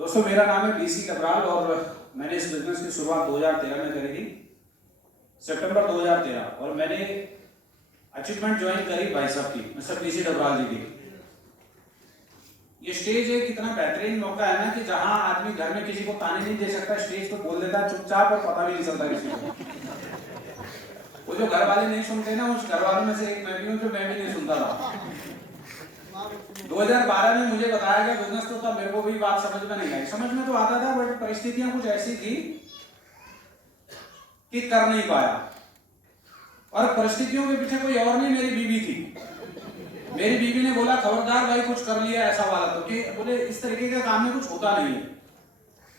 दोस्तों मेरा नाम है BC कबराल और मैंने इस बिजनेस की शुरुआत 2013 में करी थी, सितंबर 2013। और मैंने अचीवमेंट ज्वाइन करी भाई साहब की, मिस्टर BC कबराल जी की। ये स्टेज एक इतना बेहतरीन मौका है ना कि जहां आदमी घर में किसी को ताने नहीं दे सकता, स्टेज पे बोल देता चुपचाप और पता भी नहीं चलता किसी को। वो जो घर वाले नहीं सुनते ना, उस घर वालों में से एक मैं भी हूं जो मैं भी नहीं सुनता था। 2012 में मुझे बताया गया बिजनेस, तो तब मेरे को भी बात समझ में नहीं आई। समझ में तो आता था बट परिस्थितियां कुछ ऐसी थी कि कर नहीं पाया। और परिस्थितियों के पीछे कोई और नहीं, मेरी बीवी थी। मेरी बीवी ने बोला खबरदार भाई कुछ कर लिया ऐसा वाला, तो कि बोले इस तरीके का काम में कुछ होता नहीं है।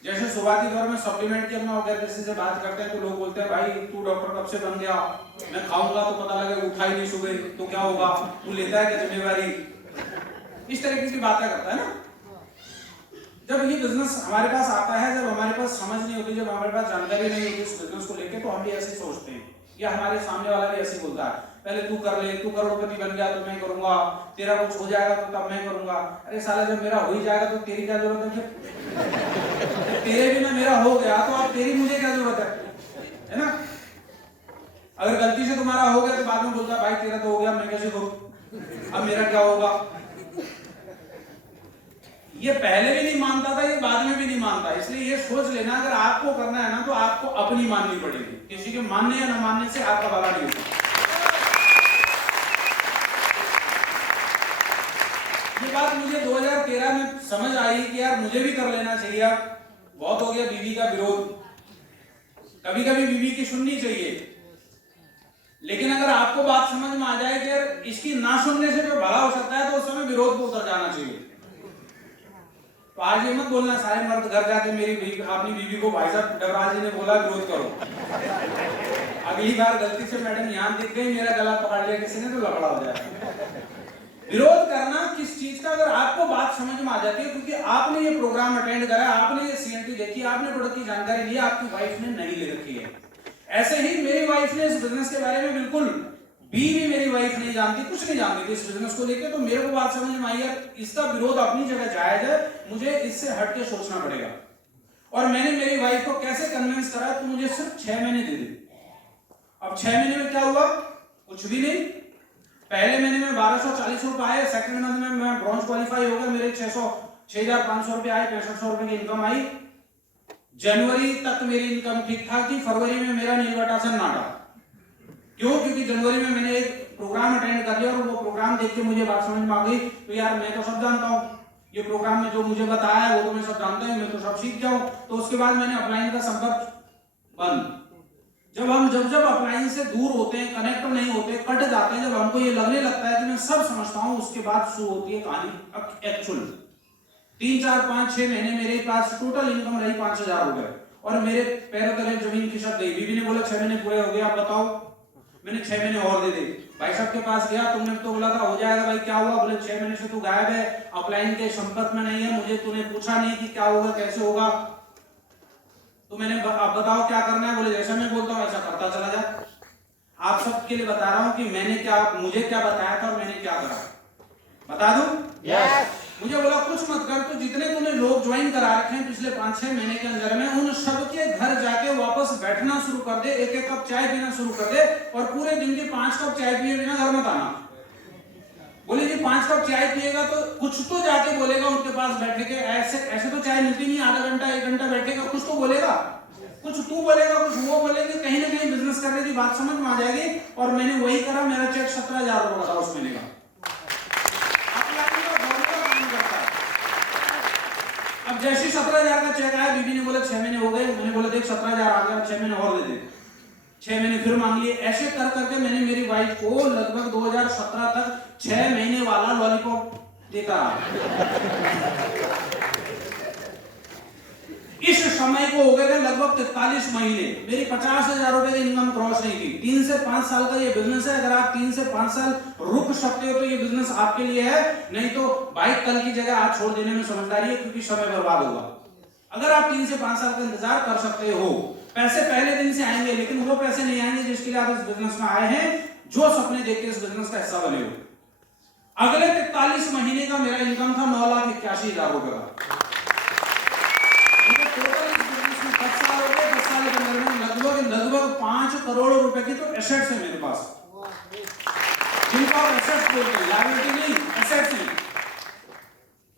जैसे शुरुआती दौर में सप्लीमेंट की अपना वगैरह किसी से बात करते हैं तो लोग बोलते हैं भाई तू डॉक्टर कब से बन गया, मैं खाऊंगा तो पता लगे उठा ही नहीं सुबह तो क्या होगा, तू लेता है क्या जिम्मेवारी, इस तरीके की बातें करता है ना। जब ये बिजनेस हमारे पास आता है, जब हमारे पास समझ नहीं होती, जब हमारे पास जानकारी नहीं होती इस बिजनेस को लेके, तो हम भी ऐसे सोचते हैं या हमारे सामने वाला भी ऐसे बोलता है पहले तू कर ले, तू करोड़पति बन गया तो मैं करूंगा, तेरा कुछ हो जाएगा तो तब मैं करूंगा। अरे साला जब मेरा हो ही जाएगा तो तेरी क्या जरूरत है, तेरे बिना मेरा हो गया तो अब तेरी मुझे क्या जरूरत है ना। अगर गलती से तुम्हारा हो गया तो बाद में बोलता भाई तेरा तो हो गया मैं कैसे करूं, अब मेरा क्या होगा। ये पहले भी नहीं मानता था, ये बाद में भी नहीं मानता। इसलिए ये सोच लेना अगर आपको करना है ना तो आपको अपनी माननी पड़ेगी, किसी के मानने या न मानने से आपका भला नहीं होगा। ये बात मुझे 2013 में समझ आई कि यार मुझे भी कर लेना चाहिए। बहुत हो गया बीवी का विरोध, कभी कभी बीवी की सुननी चाहिए, लेकिन अगर आपको बात समझ में आ जाए कि यार इसकी ना सुनने से जो भला हो सकता है तो उस समय विरोध को उतर जाना चाहिए। तो आज ये मत बोलना सारे मर्द घर जाके मेरी अपनी बीवी को भाई साहब डबराल जी ने बोला विरोध करो, अगली बार गलती से मैडम यहां दिख गई, मेरा गला पकड़ लिया किसी ने तो लफड़ा हो जाएगा। विरोध करना किस चीज का, अगर आपको बात समझ में आ जाती है, क्योंकि आपने ये प्रोग्राम अटेंड करा, आपने ये CNT देखी, आपने प्रोडक्ट की जानकारी ली, आपकी वाइफ ने नहीं ले रखी है। ऐसे ही मेरी वाइफ ने इस बिजनेस के बारे में बिल्कुल भी मेरी वाइफ नहीं जानती, कुछ नहीं जानती थी इस बिजनेस को लेकर। तो मेरे को बात समझ में आई है इसका विरोध अपनी जगह जायज है, मुझे इससे हट के सोचना पड़ेगा। और मैंने मेरी वाइफ को कैसे कन्विंस करा, तो मुझे सिर्फ 6 महीने दे दे। अब 6 महीने में क्या हुआ, कुछ भी नहीं। पहले महीने में 1240 रुपए आए, सेकंड मंथ में मैं ब्रॉन्ज क्वालिफाई हो गया, मेरे 6500 रुपए आए, 6500 रुपए की इनकम आई। जनवरी तक मेरी इनकम ठीक ठाक थी, फरवरी में मेरा नीलवटासन नाटा। क्यों, क्योंकि जनवरी में मैंने एक प्रोग्राम अटेंड कर लिया और वो प्रोग्राम देख के मुझे बात समझ में आ गई, तो यार मैं तो सब जानता हूँ, ये प्रोग्राम में जो मुझे बताया है वो तो मैं सब जानता हूँ, मैं तो सब सीख गया हूँ। तो उसके बाद मैंने अपलाइन का संपर्क बंद। जब अपलाइन से दूर होते हैं, कनेक्ट नहीं होते, कट जाते हैं, जब हमको ये लगने लगता है कि मैं सब समझता हूँ, उसके बाद शुरू होती है कहानी एक्चुअल। 3, 4, 5, 6 महीने मेरे पास टोटल इनकम रही 5000 रुपए और मेरे पैरों तले जमीन खिसक गई। बीवी ने बोला 6 महीने पूरे हो गए, आप बताओ। मैंने 6 महीने और दे दे। भाई साहब के पास गया, तुमने तो बोला था हो जाएगा, भाई क्या हुआ, बोले 6 महीने से तू गायब है, अपलाइन के संपर्क में नहीं है, मुझे तूने पूछा नहीं कि क्या होगा कैसे होगा। तो मैंने आप बताओ क्या करना है, बोले जैसा मैं बोलता हूँ ऐसा करता चला जा। आप सबके लिए बता रहा हूँ कि मैंने क्या, मुझे क्या बताया था और मैंने क्या करा, बता दूं? यस। मुझे बोला कुछ मत कर, तो जितने तूने लोग ज्वाइन करा रखे हैं पिछले 5-6 महीने के अंदर में, उन सबके घर जाके वापस बैठना शुरू कर दे, एक कप चाय पीना शुरू कर दे और पूरे दिन के 5 कप चाय पिए बिना घर मत आना। बोले जी 5 कप चाय पिएगा तो कुछ तो जाके बोलेगा उनके पास बैठे के, ऐसे तो चाय मिलती नहीं, आधा घंटा 1 घंटा बैठेगा, कुछ तो बोलेगा, कुछ तू बोलेगा, कुछ वो बोलेंगे, कहीं ना कहीं बिजनेस करने की बात समझ में आ जाएगी। और मैंने वही करा, मेरा चेक 17,000 रुपए था उस महीने का। अब जैसे 17,000 का चेक आया, बीबी ने बोला 6 महीने हो गए, मैंने बोला देख 17,000 आ गया, 6 महीने और दे दे। 6 महीने फिर मांग लिए। ऐसे कर करके मैंने मेरी वाइफ को लगभग 2017 तक 6 महीने वाला लॉलीपॉप देता रहा। इस समय को हो गए लगभग 43 महीने, मेरी 50,000 रुपए की इनकम क्रॉस नहीं की। 3 से 5 साल का ये बिजनेस है, अगर आप 3 से 5 साल रुक सकते हो तो ये बिजनेस आपके लिए है, नहीं तो बाइक कल की जगह आज छोड़ देने में समझदारी है, क्योंकि समय बर्बाद होगा। अगर आप 3 से 5 साल का इंतजार कर सकते हो, पैसे पहले दिन से आएंगे, लेकिन वो पैसे नहीं आएंगे जिसके लिए आप इस बिजनेस में आए हैं, जो सपने देख के इस बिजनेस का हिस्सा बने हो। अगले 43 महीने का मेरा इनकम था 9,81,000 रुपए का। 5 करोड़ रुपए की तो एसेट्स है मेरे पास, जिनको आप एसेट्स बोलते हैं, लायबिलिटी नहीं, एसेट्स हैं।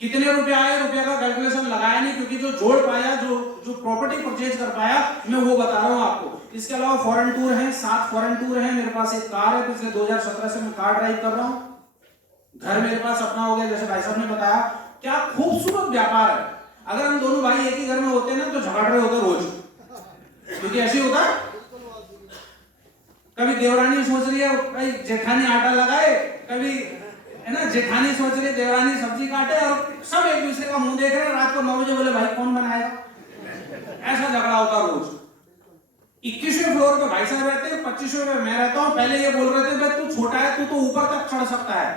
कितने रुपए आए, रुपए का कैलकुलेशन लगाया नहीं, क्योंकि जो जोड़ पाया, जो प्रॉपर्टी परचेज कर पाया, मैं वो बता रहा हूं आपको। इसके अलावा फॉरेन टूर है, 7 फॉरेन टूर है, मेरे पास एक कार है, पिछले 2017 से मैं कार ड्राइव कर रहा हूं, घर मेरे पास अपना हो गया, जैसे भाई साहब ने बताया। क्या खूबसूरत व्यापार है। अगर हम दोनों भाई एक ही घर में होते ना तो झगड़ रहे होते रोज, क्योंकि ऐसे होता है। कभी देवरानी सोच रही है भाई जेठानी आटा लगाए, कभी है ना जेठानी सोच रही है देवरानी सब्जी काटे, और सब एक दूसरे का मुंह देख रहे हैं। रात को 9 बजे बोले भाई कौन बनाएगा, ऐसा झगड़ा होता रोज। 21वें फ्लोर पे भाई साहब रहते हैं, 25वें पे मैं रहता हूं। पहले ये बोल रहे थे भाई तू छोटा है, तू तो ऊपर तक चढ़ सकता है,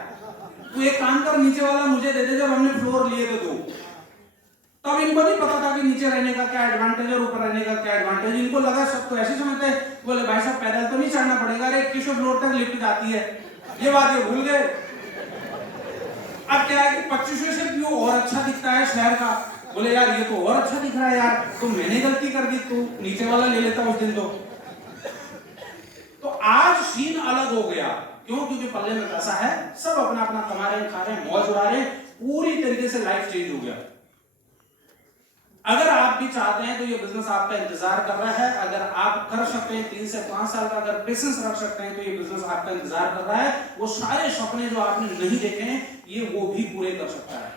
तू एक काम कर नीचे वाला मुझे दे दे, जब हमने फ्लोर लिए थे तो। तब इनको नहीं पता था कि नीचे रहने का क्या एडवांटेज और ऊपर रहने का क्या एडवांटेज। इनको लगा सब तो ऐसे समझते हैं, बोले भाई साहब पैदल तो नहीं चढ़ना पड़ेगा, अरे 21वें फ्लोर तक लिफ्ट जाती है, ये बात ये भूल गए। अब क्या है कि 25वें से व्यू और अच्छा दिखता है शहर का, बोले यार ये तो और अच्छा दिख रहा है यार, तो मैंने गलती कर दी, तू नीचे वाला ले लेता उस दिन तो आज सीन अलग हो गया। क्यों? क्योंकि पल्ले में पैसा है, सब अपना अपना कमा रहे हैं, खा रहे हैं, मौज उड़ा रहे हैं, पूरी तरीके से लाइफ चेंज हो गया। अगर आप भी चाहते हैं तो ये बिजनेस आपका इंतजार कर रहा है। अगर आप कर सकते हैं 3 से 5 साल का अगर पेशेंस रख सकते हैं तो ये बिजनेस आपका इंतजार कर रहा है। वो सारे सपने जो आपने नहीं देखे हैं ये वो भी पूरे कर सकता है।